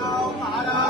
महाराज